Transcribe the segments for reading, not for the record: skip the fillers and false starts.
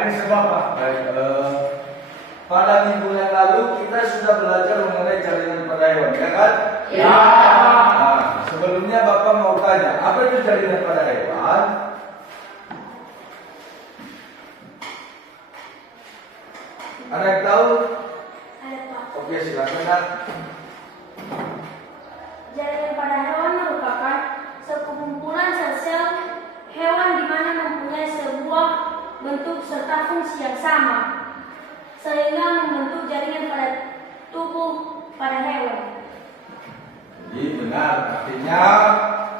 Ini sebab Pak. Baik, pada minggu yang lalu kita sudah belajar mengenai jaringan pada hewan, ya kan? Ya. Nah, sebelumnya Bapak mau tanya, apa itu jaringan pada hewan? Ada yang tahu? Ada Pak. Oke, silakan. Nak. Jaringan pada hewan merupakan sekumpulan sel-sel hewan di mana mempunyai sebuah bentuk serta fungsi yang sama, sehingga membentuk jaringan pada tubuh pada hewan. Jadi benar, artinya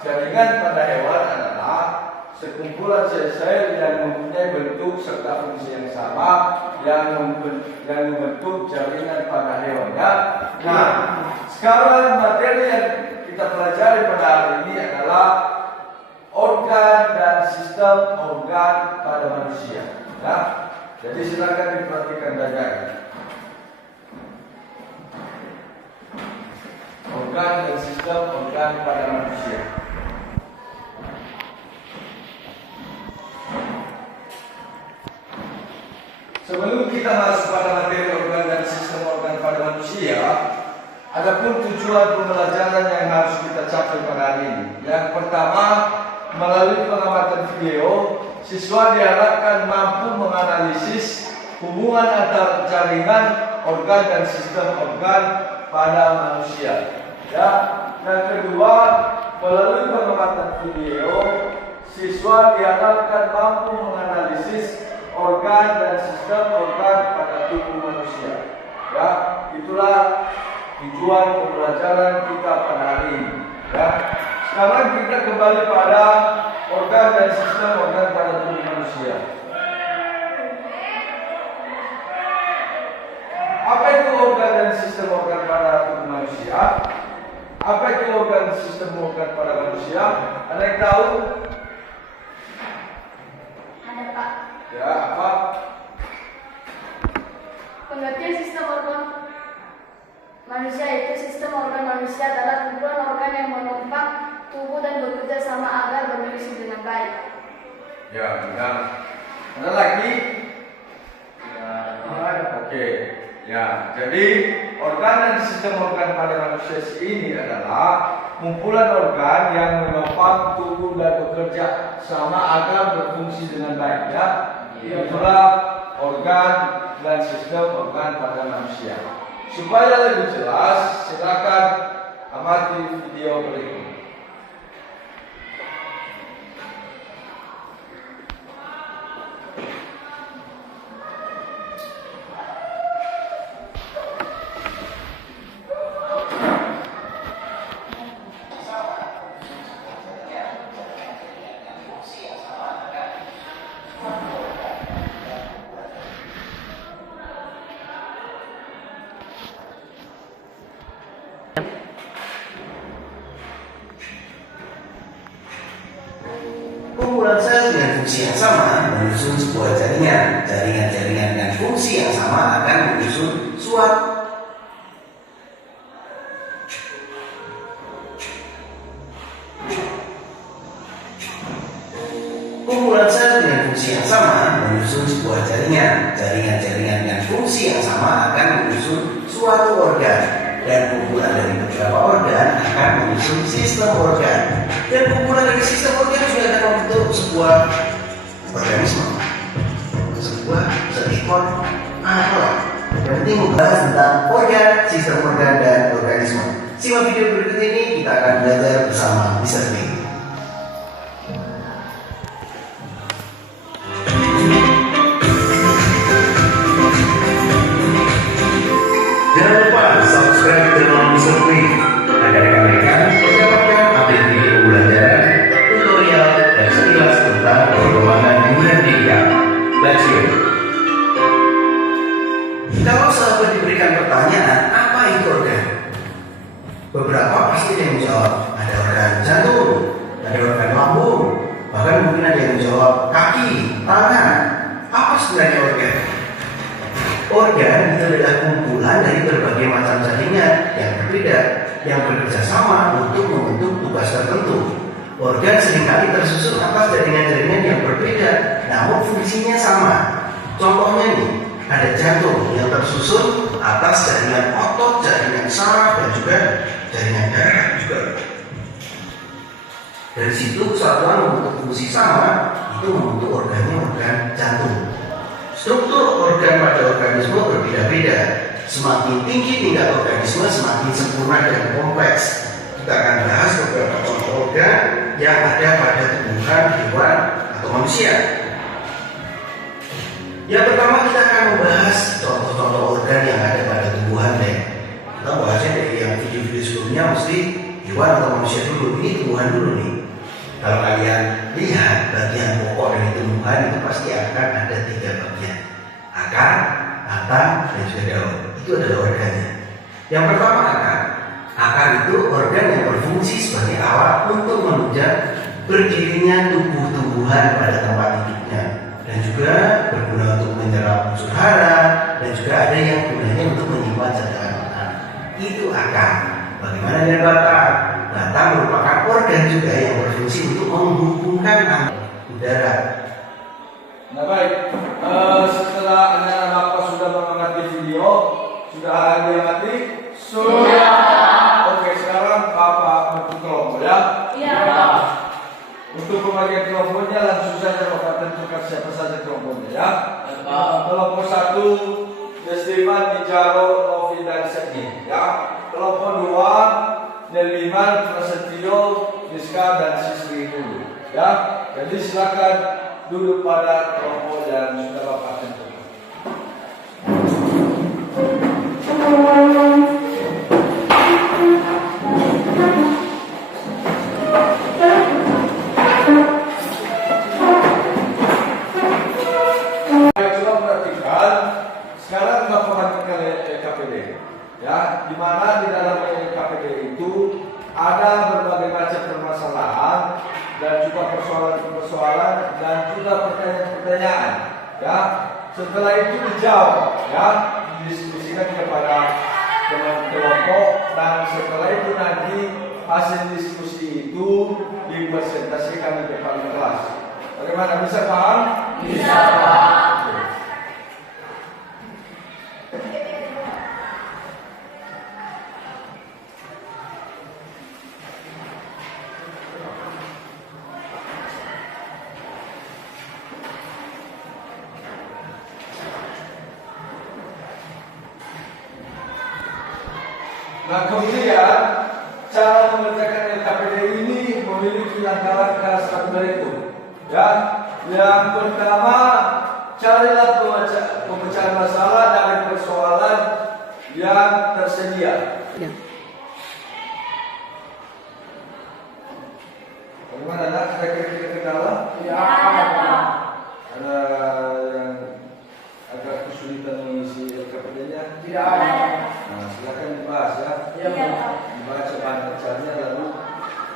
jaringan pada hewan adalah sekumpulan sel-sel yang mempunyai bentuk serta fungsi yang sama yang membentuk jaringan pada hewan. Ya? Nah, sekarang materi yang kita pelajari pada hari ini adalah organ dan sistem organ pada manusia. Ya? Jadi silakan diperhatikan baik-baik. Organ dan sistem organ pada manusia. Sebelum kita masuk pada materi organ dan sistem organ pada manusia, adapun tujuan pembelajaran yang harus kita capai pada hari ini. Yang pertama, melalui pengamatan video, siswa diharapkan mampu menganalisis hubungan antara jaringan organ dan sistem organ pada manusia. Ya. Yang kedua, melalui pengamatan video, siswa diharapkan mampu menganalisis organ dan sistem organ pada tubuh manusia. Ya, itulah tujuan pembelajaran kita pada hari ini. Ya. Sekarang kita kembali pada organ dan sistem organ pada tubuh manusia. Apa itu organ dan sistem organ pada tubuh manusia? Apa itu organ dan sistem organ pada manusia? Ada yang tahu? Ada Pak. Ya, apa? Pengertian sistem organ manusia yaitu sistem organ manusia adalah kumpulan organ yang menopang tubuh dan bekerja sama agar berfungsi dengan baik. Ya, benar. Ada lagi? Ya, oke. Ya, jadi organ dan sistem organ pada manusia ini adalah kumpulan organ yang menopang tubuh dan bekerja sama agar berfungsi dengan baik. Ya, itulah organ dan sistem organ pada manusia. Supaya lebih jelas, silakan amati video berikut. Kumpulan sel dengan fungsi yang sama menyusun sebuah jaringan. Jaringan-jaringan dengan fungsi yang sama akan menyusun suatu kumpulan sel dengan fungsi yang sama menyusun sebuah jaringan. Jaringan-jaringan dengan fungsi yang sama akan menyusun suatu organ, dan kumpulan dari beberapa organ akan menyusun sistem organ, dan kumpulan dari sistem organ juga akan membentuk sebuah organisme, sebuah seekor alat. Yang penting membahas tentang organ, sistem organ, dan organisme. Simak video berikut ini, kita akan belajar bersama Mr. Lee. Jangan lupa subscribe channel Mr. Lee agar rekan-rekan mendapatkan update video pembelajaran, tutorial, dan sekilas tentang perkembangan dunia pendidikan. Let's go. Kalau sahabat diberikan pertanyaan, apa itu organ? Beberapa pasti ada yang menjawab, ada organ jantung, ada organ lambung, bahkan mungkin ada yang menjawab kaki, tangan. Apa sebenarnya organ? Organ itu adalah kumpulan dari berbagai macam jaringan yang berbeda, yang bekerja sama untuk membentuk tugas tertentu. Organ seringkali tersusun atas jaringan-jaringan yang berbeda, namun fungsinya sama. Contohnya nih, ada jantung yang tersusun atas jaringan otot, jaringan saraf, dan juga jaringan darah juga. Dari situ kesatuan membentuk fungsi sama, itu membentuk organnya organ jantung. Struktur organ pada organisme berbeda-beda. Semakin tinggi tingkat organisme, semakin sempurna dan kompleks. Kita akan bahas beberapa contoh organ yang ada pada tumbuhan, hewan, atau manusia. Yang pertama kita akan membahas contoh-contoh organ yang ada pada tumbuhan deh. Kita bahasnya dari yang video-video sebelumnya mesti hewan atau manusia dulu. Ini tumbuhan dulu nih. Kalau kalian lihat bagian pokok dari tumbuhan itu pasti akan ada 3 bagian: akar, batang, dan juga daun. Itu adalah organnya. Yang pertama akar. Akar itu organ yang berfungsi sebagai alat untuk menunjang berdirinya tumbuh-tumbuhan pada tempat hidupnya, dan juga berguna untuk menyerap unsur hara, dan juga ada yang gunanya untuk menyimpan cadangan makanan. Itu akar. Bagaimana dengan batang? Batang merupakan organ juga yang berfungsi untuk menghubungkan udara. Nah baik, setelah anak Bapak sudah mengamati video, sudah diamati? Sudah. Oke, sekarang Bapak bentuk kelompok ya? Iya. Untuk pembagian kelompoknya langsung saja Bapak tentukan siapa saja kelompoknya ya. Kelompok 1, Destiman, Ijaro, Novi, dan Seki ya. Kelompok 2, Nelmiman, Prasetyo, Rizka, dan Sisri dulu ya. Jadi silakan duduk pada kelompok yang sudah Bapak tentukan. Coba perhatikan, sekarang Bapak bandingkan LKPD ya, di mana di dalam LKPD itu ada berbagai macam permasalahan dan juga persoalan-persoalan dan juga pertanyaan-pertanyaan ya. Setelah itu dijawab ya, didiskusikan kepada teman kelompok, dan setelah itu nanti hasil diskusi itu dipresentasikan di depan kelas. Bagaimana, bisa paham? Bisa, Pak. Nah kemudian cara mengerjakan LKPD ini memiliki langkah-langkah seperti berikut ya. Yang pertama, carilah pemecahan masalah dari persoalan yang tersedia. Ya. Bagaimana, nak? Ada kira-kira kendala? Ya, ada, Pak. Ada yang agak kesulitan mengisi LKPD-nya? Tidak ada. Nah, silakan dibahas ya. Iya, Pak. Dibaca bahan bacaannya lalu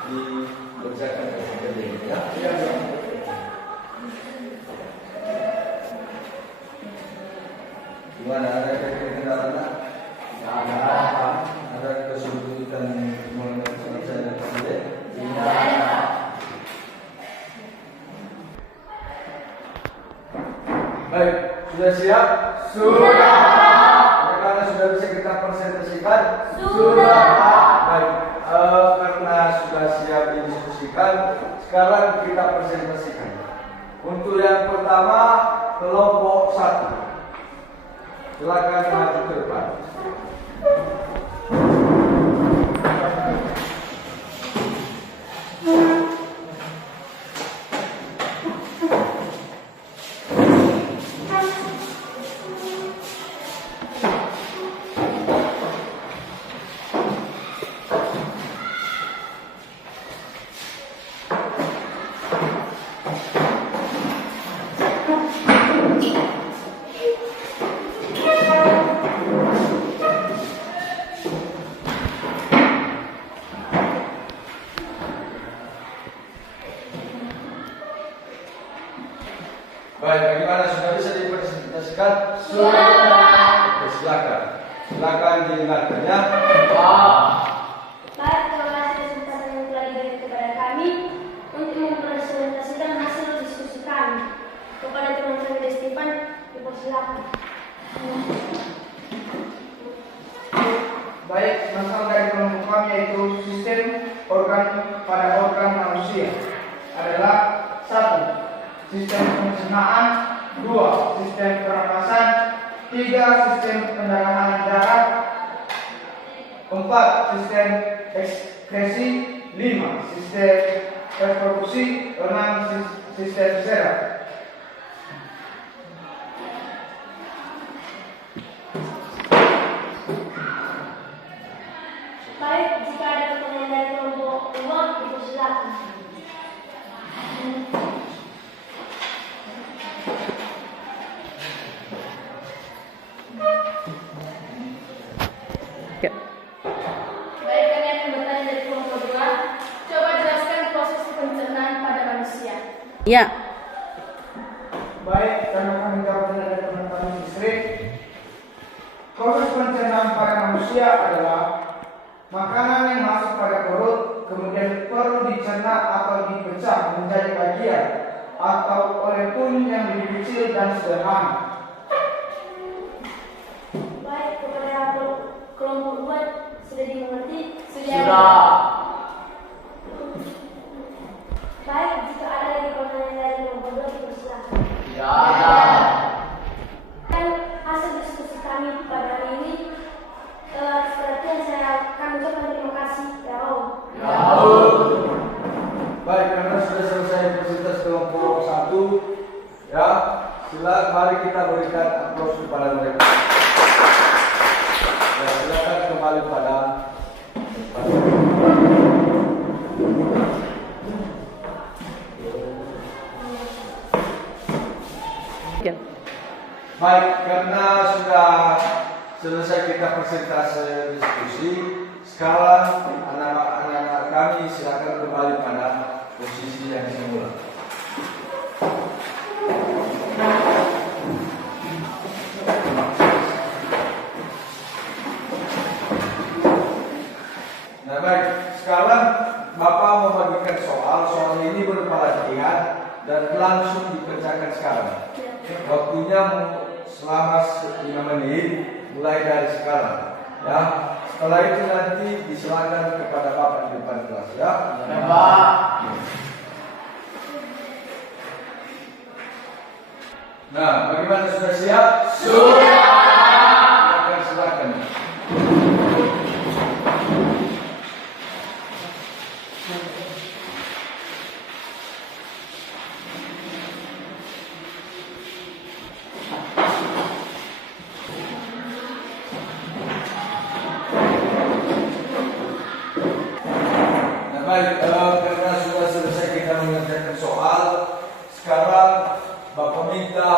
dikerjakan LKPD ya. Iya, Pak. Gimana, ada kira-kira kendala? Tidak ada. Ada kesulitan membaca LKPD? Tidak ada. Baik, sudah siap? Sudah. Bagaimana, sudah bisa kita presentasikan? Sudah. Baik, karena sudah siap didiskusikan, sekarang kita presentasikan. Untuk yang pertama, kelompok 1. Silakan maju ke depan. Baik, bagaimana, sudah bisa dipresentasikan? Sudah. Oke, silakan. Silakan diingatkan ya. Baik, terima kasih kesempatan yang telah diberikan kepada kami untuk mempresentasikan hasil diskusi kami. Kepada teman-teman Destipan, dipersilakan. Baik, masalah dari kelompok kami yaitu sistem organ pada organ manusia adalah 1. Sistem pencernaan, 2. Sistem pernapasan, 3. Sistem pendarahan darah, 4. Sistem ekskresi, 5. Sistem reproduksi, 6. Sistem saraf. Baik, jika ada pertanyaan dari kelompok 2, dipersilakan. Baik, kami akan bertanya dari kelompok 2. Coba jelaskan proses pencernaan pada manusia. Ya, Baik, karena kami jawab dari teman-teman istri. Proses pencernaan pada manusia adalah makanan yang masuk pada perut kemudian perlu dicerna atau dipecah menjadi bagian atau oleh pun yang lebih kecil dan sederhana. Baik, kepada kelompok 2 sudah dimengerti? Sudah. Baik, jika ada lagi pertanyaan dari kelompok 2, dipersilakan. Dan hasil diskusi kami pada hari ini seperti yang kami ucapkan terima kasih. Baik, karena sudah selesai fasilitas kelompok 1, ya, silakan mari kita berikan aplaus kepada mereka. Ya, silakan kembali pada baik, karena sudah selesai kita presentasi diskusi, sekarang anak-anak kami silakan kembali pada posisi yang semula. Nah baik, sekarang Bapak membagikan soal ini berupa latihan dan langsung dikerjakan sekarang. Waktunya selama 5 menit mulai dari sekarang, ya. Setelah itu nanti disilakan kepada Bapak di depan kelas, ya. Nah, bagaimana, sudah siap? Sudah. Silakan. Baik, karena sudah selesai kita mengerjakan soal, sekarang Bapak minta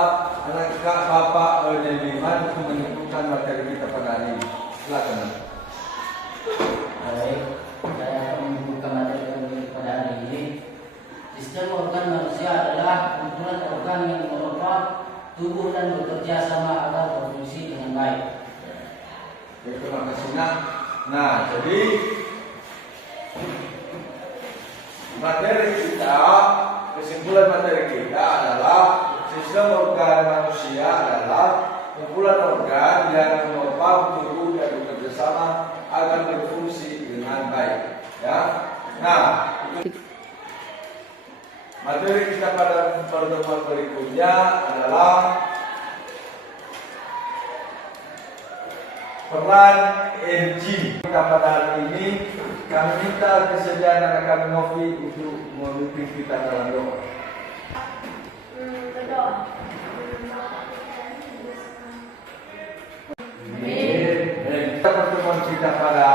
anak Bapak dan Liman untuk menentukan materi kita pada hari ini. Silakan. Baik, saya akan membuka materi kami pada hari ini. Sistem organ manusia adalah kumpulan organ yang menopang tubuh dan bekerja sama agar berfungsi dengan baik. Oke, terima kasih. Nah, jadi materi kita, kesimpulan materi kita adalah sistem organ manusia adalah kumpulan organ yang menopang tubuh dan bekerja sama agar berfungsi dengan baik. Ya, nah, materi kita pada pertemuan berikutnya adalah peran engine. Kita pada hari ini kami minta kesediaan anak kami Novi untuk memimpin kita dalam doa. Berdoa. Kita pertemuan kita pada